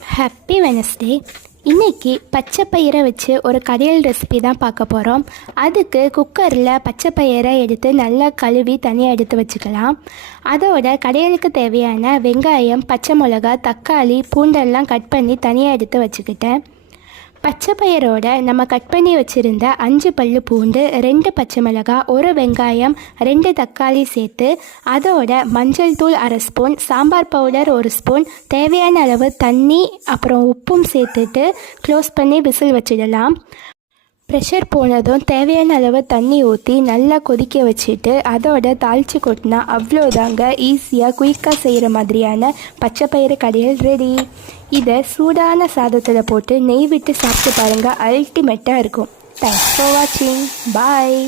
Happy Wednesday. இன்றைக்கி பச்சைப்பயிரை வச்சு ஒரு கடையல் ரெசிபி தான் பார்க்க போகிறோம். அதுக்கு குக்கரில் பச்சைப்பயிரை எடுத்து நல்லா கழுவி தனியாக எடுத்து வச்சுக்கலாம். அதோட கடையலுக்கு தேவையான வெங்காயம், பச்சை மிளகா, தக்காளி, பூண்டெல்லாம் கட் பண்ணி தனியாக எடுத்து வச்சுக்கிட்டேன். பச்சைப்பயிரோட நம்ம கட் பண்ணி வச்சுருந்த 5 பல்லு பூண்டு, 2 பச்சை மிளகாய், 1 வெங்காயம், 2 தக்காளி சேர்த்து அதோட மஞ்சள் தூள் 1/2 ஸ்பூன், சாம்பார் பவுடர் 1 ஸ்பூன், தேவையான அளவு தண்ணி அப்புறம் உப்பும் சேர்த்துட்டு க்ளோஸ் பண்ணி விசில் வச்சிடலாம். ப்ரெஷர் போனதும் தேவையான அளவு தண்ணி ஊற்றி நல்லா கொதிக்க வச்சுட்டு அதோட தாளித்து கொட்டினா அவ்வளோதாங்க. ஈஸியாக குயிக்காக செய்கிற மாதிரியான பச்சைப்பயிறு கடையல் ரெடி. இதை சூடான சாதத்தில் போட்டு நெய் விட்டு சாப்பிட்டு பாருங்கள், அல்டிமேட்டாக இருக்கும். தேங்க்ஸ் ஃபார் வாட்சிங். பாய்.